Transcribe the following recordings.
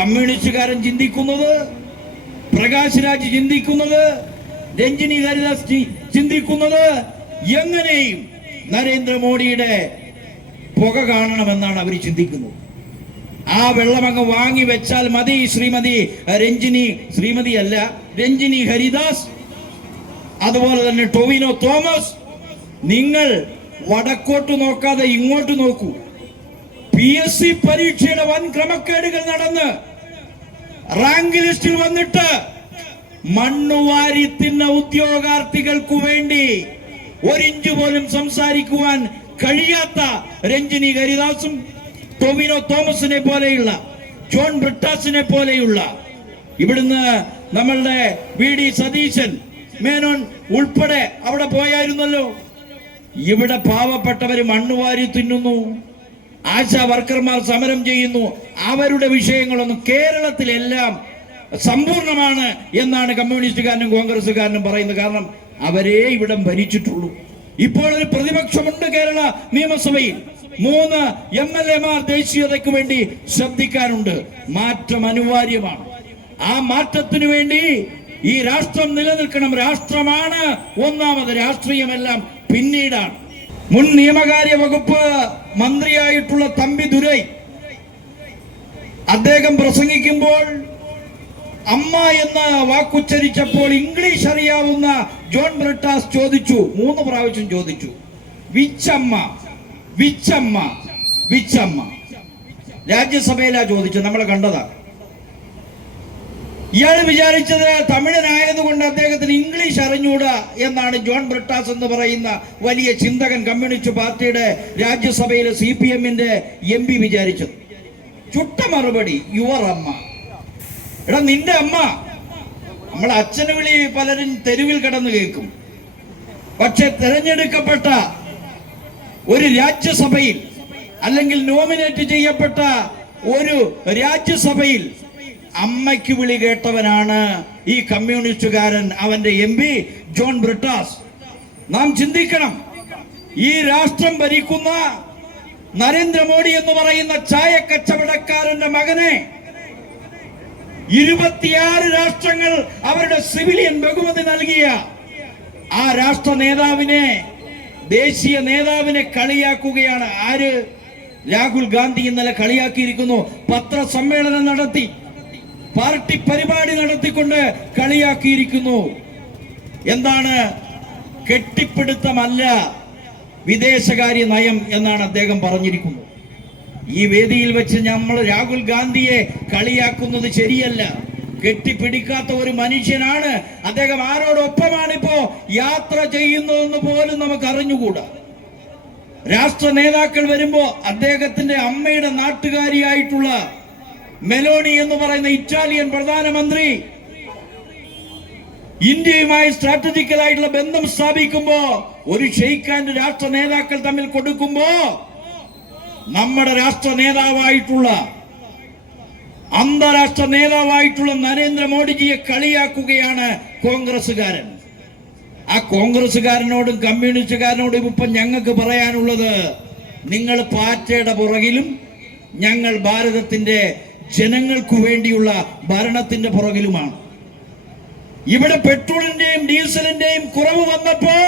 കമ്മ്യൂണിസ്റ്റുകാരൻ ചിന്തിക്കുന്നത്, പ്രകാശ് രാജ് ചിന്തിക്കുന്നത്, രഞ്ജിനി ഹരിദാസ് ചിന്തിക്കുന്നത് എങ്ങനെയും നരേന്ദ്രമോദിയുടെ പുക കാണണമെന്നാണ് അവർ ചിന്തിക്കുന്നത്. ആ വെള്ളം അങ്ങ് വാങ്ങി വെച്ചാൽ മതി. ശ്രീമതി ഹരിദാസ്, അതുപോലെ തന്നെ ടൊവിനോ തോമസ്, നിങ്ങൾ വടക്കോട്ട് നോക്കാതെ ഇങ്ങോട്ട് നോക്കൂ. PSC പരീക്ഷയുടെ വൻ ക്രമക്കേടുകൾ നടന്ന് റാങ്ക് ലിസ്റ്റിൽ വന്നിട്ട് മണ്ണുവാരി തിന്ന ഉദ്യോഗാർത്ഥികൾക്കു വേണ്ടി ഒരിഞ്ച് പോലും സംസാരിക്കുവാൻ കഴിയാത്ത രഞ്ജിനി ഹരിദാസും ടൊവിനോ തോമസിനെ പോലെയുള്ള, ജോൺ ബ്രിട്ടാസിനെ പോലെയുള്ള, ഇവിടുന്ന് നമ്മളുടെ VD സതീശൻ മേനോൻ ഉൾപ്പെടെ അവിടെ പോയായിരുന്നല്ലോ. ഇവിടെ പാവപ്പെട്ടവര് മണ്ണുവാരി തിന്നുന്നു, ആശാ വർക്കർമാർ സമരം ചെയ്യുന്നു. അവരുടെ വിഷയങ്ങളൊന്നും കേരളത്തിലെല്ലാം സമ്പൂർണമാണ് എന്നാണ് കമ്മ്യൂണിസ്റ്റുകാരനും കോൺഗ്രസുകാരനും പറയുന്നത്. കാരണം അവരേ ഇവിടം ഭരിച്ചിട്ടുള്ളൂ. ഇപ്പോൾ ഒരു പ്രതിപക്ഷമുണ്ട് കേരള നിയമസഭയിൽ. 3 MLA-മാർ ദേശീയതയ്ക്ക് വേണ്ടി ശബ്ദിക്കാനുണ്ട്. മാറ്റം അനിവാര്യമാണ്. ആ മാറ്റത്തിനു വേണ്ടി ഈ രാഷ്ട്രം നിലനിൽക്കണം. രാഷ്ട്രമാണ് ഒന്നാമത്, രാഷ്ട്രീയമെല്ലാം പിന്നീടാണ്. മുൻ നിയമകാര്യ വകുപ്പ് മന്ത്രിയായിട്ടുള്ള തമ്പി ദുരൈ അദ്ദേഹം പ്രസംഗിക്കുമ്പോൾ അമ്മ എന്ന വാക്കുച്ചരിച്ചപ്പോൾ ഇംഗ്ലീഷ് അറിയാവുന്ന ജോൺ ബ്രിട്ടാസ് ചോദിച്ചു, 3 പ്രാവശ്യം ചോദിച്ചു, വിച്ചമ്മ വിച്ചമ്മ വിച്ചമ്മ. രാജ്യസഭയിലാ ചോദിച്ചത്, നമ്മൾ കണ്ടതാ. ഇയാൾ വിചാരിച്ചത് തമിഴനായതുകൊണ്ട് അദ്ദേഹത്തിന് ഇംഗ്ലീഷ് അറിഞ്ഞൂടാ എന്നാണ് ജോൺ ബ്രിട്ടാസ് എന്ന് പറയുന്ന വലിയ ചിന്തകൻ, കമ്മ്യൂണിസ്റ്റ് പാർട്ടിയുടെ രാജ്യസഭയിലെ CPM-ന്റെ MP വിചാരിച്ചത്. ചുട്ട മറുപടി, യുവർ അമ്മ. എടാ നിന്റെ അമ്മ. നമ്മളെ അച്ഛന് വിളി പലരും തെരുവിൽ കിടന്ന് കേൾക്കും. പക്ഷെ തെരഞ്ഞെടുക്കപ്പെട്ട ഒരു രാജ്യസഭയിൽ അല്ലെങ്കിൽ നോമിനേറ്റ് ചെയ്യപ്പെട്ട ഒരു രാജ്യസഭയിൽ അമ്മയ്ക്ക് വിളി കേട്ടവനാണ് ഈ കമ്മ്യൂണിസ്റ്റുകാരൻ, അവന്റെ MP ജോൺ ബ്രിട്ടാസ്. നാം ചിന്തിക്കണം, ഈ രാഷ്ട്രം ഭരിക്കുന്ന നരേന്ദ്രമോദി എന്ന് പറയുന്ന ചായ കച്ചവടക്കാരന്റെ മകനെ 26 രാഷ്ട്രങ്ങൾ അവരുടെ സിവിലിയൻ ബഹുമതി നൽകിയ ആ രാഷ്ട്ര നേതാവിനെ, ദേശീയ നേതാവിനെ കളിയാക്കുകയാണ്. ആര്? രാഹുൽ ഗാന്ധി ഇന്നലെ കളിയാക്കിയിരിക്കുന്നു. പത്രസമ്മേളനം നടത്തി, പാർട്ടി പരിപാടി നടത്തിക്കൊണ്ട് കളിയാക്കിയിരിക്കുന്നു. എന്താണ്? കെട്ടിപ്പിടുത്തമല്ല വിദേശകാര്യ നയം എന്നാണ് അദ്ദേഹം പറഞ്ഞിരിക്കുന്നത്. ഈ വേദിയിൽ വെച്ച് നമ്മൾ രാഹുൽ ഗാന്ധിയെ കളിയാക്കുന്നത് ശരിയല്ല. കെട്ടിപ്പിടിക്കാത്ത ഒരു മനുഷ്യനാണ് അദ്ദേഹം. ആരോടൊപ്പമാണിപ്പോ യാത്ര ചെയ്യുന്നതെന്ന് പോലും നമുക്ക് അറിഞ്ഞുകൂടാ. രാഷ്ട്ര നേതാക്കൾ വരുമ്പോ അദ്ദേഹത്തിന്റെ അമ്മയുടെ നാട്ടുകാരിയായിട്ടുള്ള മെലോണി എന്ന് പറയുന്ന ഇറ്റാലിയൻ പ്രധാനമന്ത്രി ഇന്ത്യയുമായി സ്ട്രാറ്റജിക്കലായിട്ടുള്ള ബന്ധം സ്ഥാപിക്കുമ്പോ, ഒരു ഷെയ്ക്ക് ഹാൻഡ് രാഷ്ട്ര നേതാക്കൾ തമ്മിൽ കൊടുക്കുമ്പോ, നമ്മുടെ രാഷ്ട്ര നേതാവായിട്ടുള്ള, അന്താരാഷ്ട്ര നേതാവായിട്ടുള്ള നരേന്ദ്രമോദിജിയെ കളിയാക്കുകയാണ് കോൺഗ്രസുകാരൻ. ആ കോൺഗ്രസുകാരനോടും കമ്മ്യൂണിസ്റ്റുകാരനോടും ഇപ്പൊ ഞങ്ങൾക്ക് പറയാനുള്ളത്, നിങ്ങൾ പാറ്റയുടെ പുറകിലും ഞങ്ങൾ ഭാരതത്തിന്റെ ജനങ്ങൾക്കു വേണ്ടിയുള്ള ഭരണത്തിന്റെ പുറകിലുമാണ്. ഇവിടെ പെട്രോളിന്റെയും ഡീസലിന്റെയും കുറവ് വന്നപ്പോ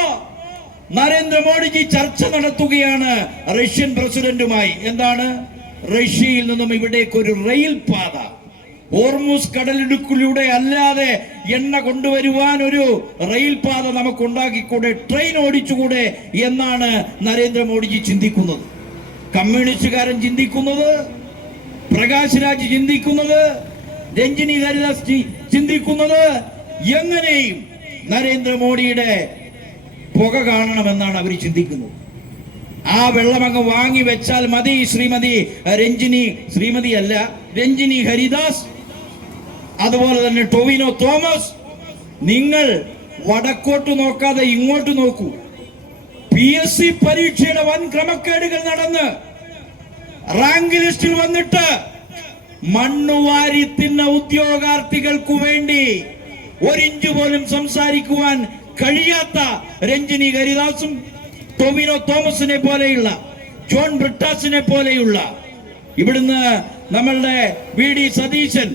നരേന്ദ്രമോദിജി ചർച്ച നടത്തുകയാണ് റഷ്യൻ പ്രസിഡന്റുമായി. എന്താണ്? റഷ്യയിൽ നിന്നും ഇവിടേക്ക് ഒരു റെയിൽ പാത, ഹോർമുസ് കടലിടുക്കിലൂടെ അല്ലാതെ എണ്ണ കൊണ്ടുവരുവാൻ ഒരു റെയിൽ പാത നമുക്ക് ഉണ്ടാക്കിക്കൂടെ, ട്രെയിൻ ഓടിച്ചുകൂടെ എന്നാണ് നരേന്ദ്രമോദിജി ചിന്തിക്കുന്നത്. കമ്മ്യൂണിസ്റ്റുകാരൻ ചിന്തിക്കുന്നത്, പ്രകാശ് രാജ് ചിന്തിക്കുന്നത്, രഞ്ജിനി ഹരിദാസ് ചിന്തിക്കുന്നത് എങ്ങനെയും നരേന്ദ്രമോദിയുടെ പുക കാണണമെന്നാണ് അവർ ചിന്തിക്കുന്നത്. ആ വെള്ളം അങ്ങ് വാങ്ങി വെച്ചാൽ മതി. രഞ്ജിനി ഹരിദാസ്, അതുപോലെ തന്നെ ടൊവിനോ തോമസ്, നിങ്ങൾ വടക്കോട്ട് നോക്കാതെ ഇങ്ങോട്ട് നോക്കൂ. PSC പരീക്ഷയുടെ വൻ ക്രമക്കേടുകൾ നടന്ന് റാങ്ക് ലിസ്റ്റിൽ വന്നിട്ട് മണ്ണുവാരി തിന്ന ഉദ്യോഗാർത്ഥികൾക്കു വേണ്ടി ഒരിഞ്ച് പോലും സംസാരിക്കുവാൻ കഴിയാത്ത രഞ്ജിനി ഹരിദാസും ടൊവിനോ തോമസിനെ പോലെയുള്ള, ജോൺ ബ്രിട്ടാസിനെ പോലെയുള്ള, ഇവിടുന്ന് നമ്മളുടെ VD സതീശൻ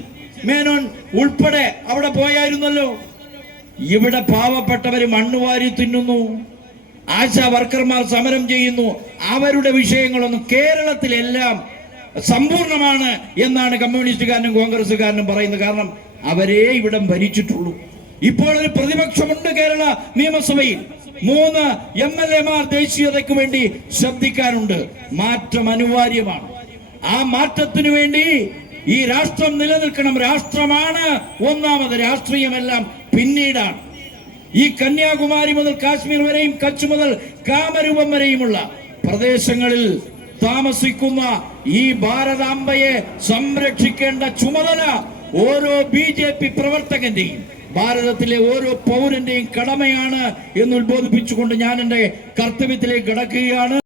മേനോൻ ഉൾപ്പെടെ അവിടെ പോയായിരുന്നല്ലോ. ഇവിടെ പാവപ്പെട്ടവര് മണ്ണുവാരി തിന്നുന്നു, ആശാ വർക്കർമാർ സമരം ചെയ്യുന്നു. അവരുടെ വിഷയങ്ങളൊന്നും കേരളത്തിലെല്ലാം സമ്പൂർണമാണ് എന്നാണ് കമ്മ്യൂണിസ്റ്റുകാരനും കോൺഗ്രസുകാരനും പറയുന്നത്. കാരണം അവരേ ഇവിടം ഭരിച്ചിട്ടുള്ളൂ. ഇപ്പോൾ ഒരു പ്രതിപക്ഷമുണ്ട് കേരള നിയമസഭയിൽ. 3 MLA-മാർ ദേശീയതയ്ക്ക് വേണ്ടി ശബ്ദിക്കാനുണ്ട്. മാറ്റം അനിവാര്യമാണ്. ആ മാറ്റത്തിനു വേണ്ടി ഈ രാഷ്ട്രം നിലനിൽക്കണം. രാഷ്ട്രമാണ് ഒന്നാമത്, രാഷ്ട്രീയമെല്ലാം പിന്നീടാണ്. ഈ കന്യാകുമാരി മുതൽ കാശ്മീർ വരെയും കച്ച് മുതൽ കാമരൂപം വരെയുമുള്ള പ്രദേശങ്ങളിൽ താമസിക്കുന്ന ഈ ഭാരതാംബയെ സംരക്ഷിക്കേണ്ട ചുമതല ഓരോ BJP പ്രവർത്തകന്റെയും ഭാരതത്തിലെ ഓരോ പൗരന്റെയും കടമയാണ് എന്ന് ഉദ്ബോധിപ്പിച്ചുകൊണ്ട് ഞാൻ എന്റെ കർത്തവ്യത്തിലേക്ക് കടക്കുകയാണ്.